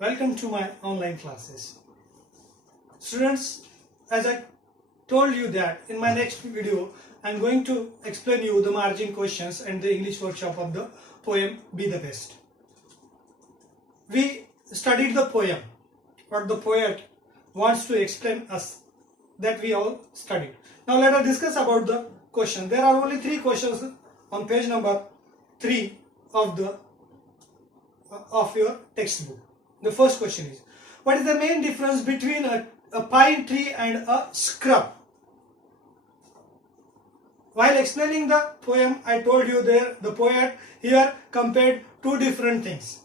Welcome to my online classes. Students, as I told you that in my next video, I am going to explain you the margin questions and the English workshop of the poem Be the Best. We studied the poem, what the poet wants to explain us, that we all studied. Now let us discuss about the question. There are only 3 questions on page number 3 of your textbook. The first question is, what is the main difference between a pine tree and a scrub? While explaining the poem, I told you there the poet here compared 2 different things.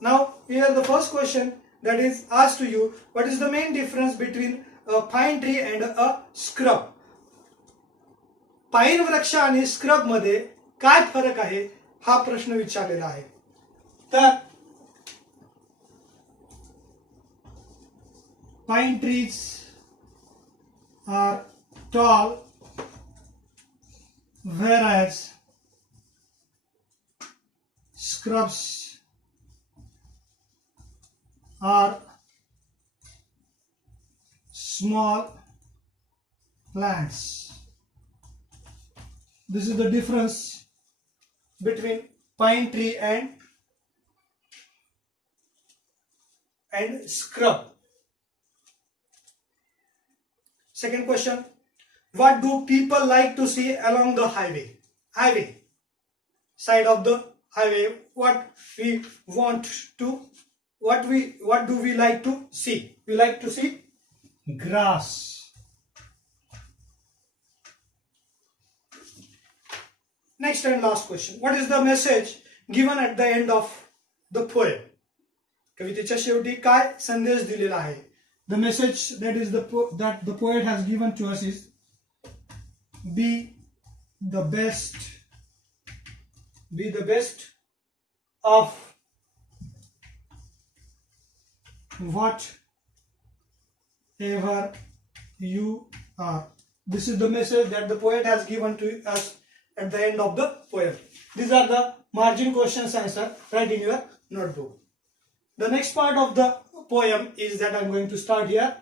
Now here the first question that is asked to you, what is the main difference between a pine tree and a scrub? Pine वृक्ष आणि scrub मध्ये काय फरक आहे हा प्रश्न विचारलेला आहे. तर pine trees are tall, whereas scrubs are small plants. This is the difference between pine tree and scrub. Second question, what do people like to see along the highway? Side of the highway, what do we like to see? We like to see grass. Next and last question, what is the message given at the end of the poem? कवितेच्या शेवटी काय संदेश दिलेला आहे? The message that the poet has given to us is, be the best of whatever you are. This is the message that the poet has given to us at the end of the poem. These are the margin questions answered. Write in your notebook. The next part of the poem is that I am going to start here.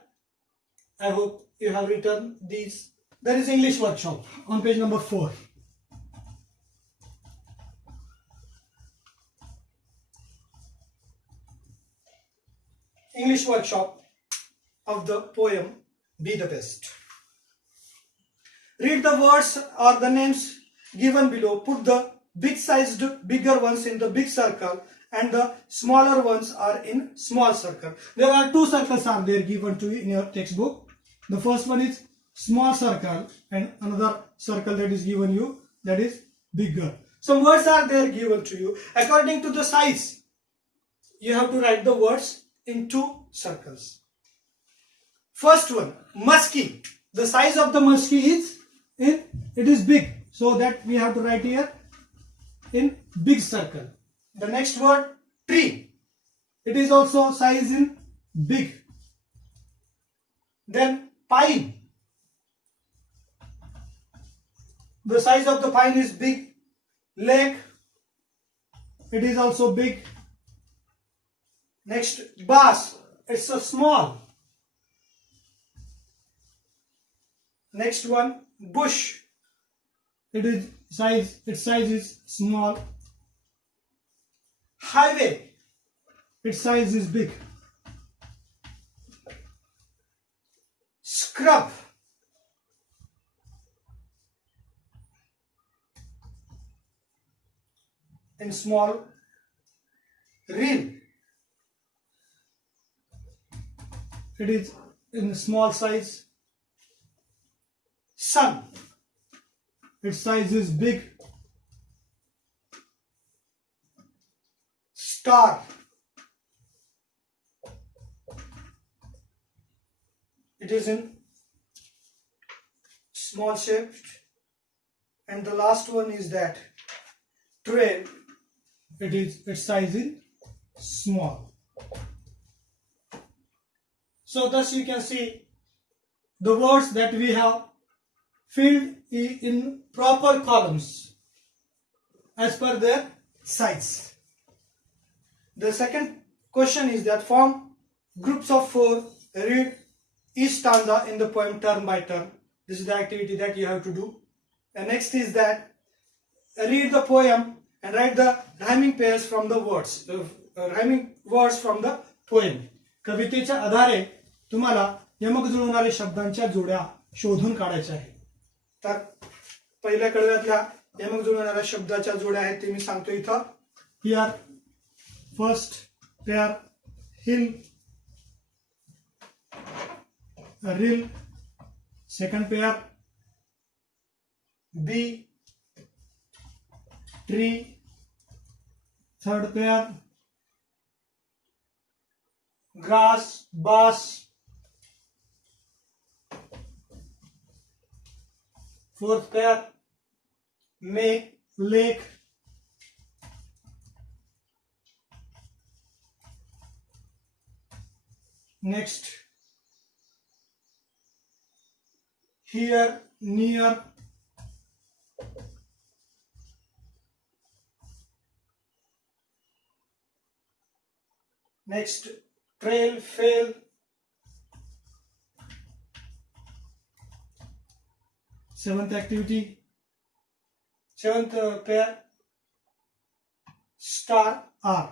I hope you have written these. There is English workshop on page number 4. English workshop of the poem Be the Best. Read the words or the names given below. Put the bigger ones in the big circle and the smaller ones are in small circle. There are 2 circles are there given to you in your textbook. The first one is small circle and another circle that is given you, that is bigger. Some words are there given to you. According to the size, you have to write the words in 2 circles. First one, musky. The size of the musky it is big, so that we have to write here in big circle. The next word, tree. It is also size in big. Then pine. The size of the pine is big. Lake. It is also big. Next, bass. It's a small. Next one, bush. Its size is small. Highway. Its size is big. Scrub. In small. Reel. It is in small size. Sun. Its size is big. Star. It is in small shape. And the last one is that trail. Its size is small. So thus you can see the words that we have filled in proper columns as per their size. The second question is that form groups of 4, read each stanza in the poem turn by turn. This is the activity that you have to do. And next is that read the poem and write the rhyming pairs from the words, rhyming words from the poem. कवितेच्या आधारे तुम्हाला यमक जुळवणारे शब्दांच्या जोड्या शोधून काढायच्या आहेत. तर पहिल्या कडव्यातल्या यमक जुळवणाऱ्या शब्दाच्या जोड्या आहेत ते मी सांगतो इथं. Here first pair hill, rill, second pair bee, tree, third pair grass, bass, fourth pair make, lake, next here, near, next trail, fail, seventh activity, seventh pair star, R.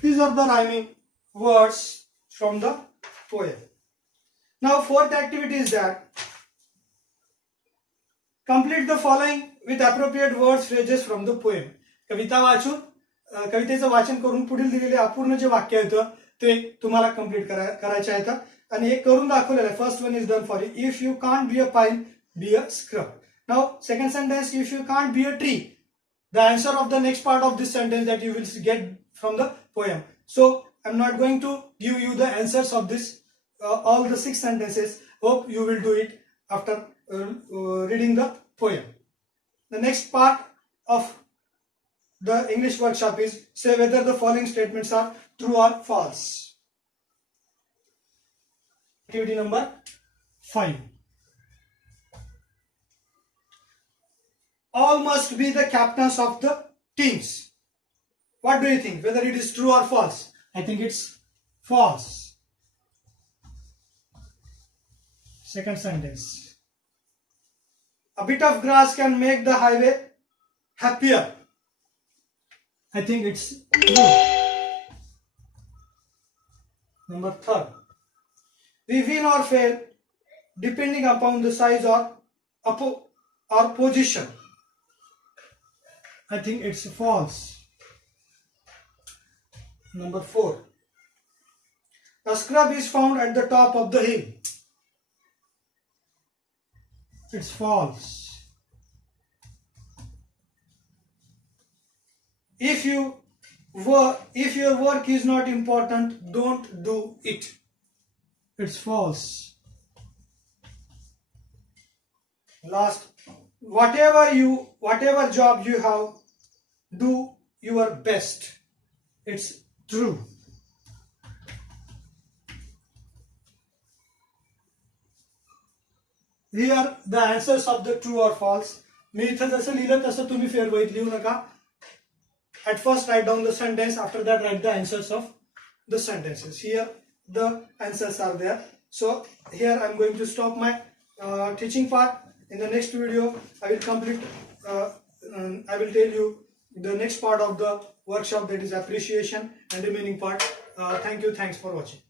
These are the rhyming words from the poem. Now fourth activity is that complete the following with appropriate words, phrases from the poem. कविता वाचून कवितेचं वाचन करून पुढील दिलेले अपूर्ण जे वाक्य आहेत ते तुम्हाला कंप्लीट करायचे आहेत आणि हे करून दाखवलेलं आहे. First one is done for you. If you can't be a pine, be a scrub. Now second sentence, if you can't be a tree, the answer of the next part of this sentence that you will get from the poem. So I'm not going to give you the answers of this all the 6 sentences. Hope you will do it after reading the poem. The next part of the English workshop is say whether the following statements are true or false. Activity number 5. All must be the captains of the teams. What do you think? Whether it is true or false? I think it's false. Second sentence. A bit of grass can make the highway happier. I think it's true. Number 3. We win or fail depending upon the size or position. I think it's false. Number 4. A scrub is found at the top of the hill. It's false. If your work is not important, don't do it. It's false. Last, whatever job you have, do your best. It's true. Here the answers of the true or false. मी इथं जसं लिहिलं तसं तुम्ही फेरवहीत लिहू नका. At first write down the sentence, after that write the answers of the sentences. Here the answers are there. So here I am going to stop my teaching part. In the next video I will complete, I will tell you the next part of the workshop, that is appreciation, and remaining part. Thank you, thanks for watching.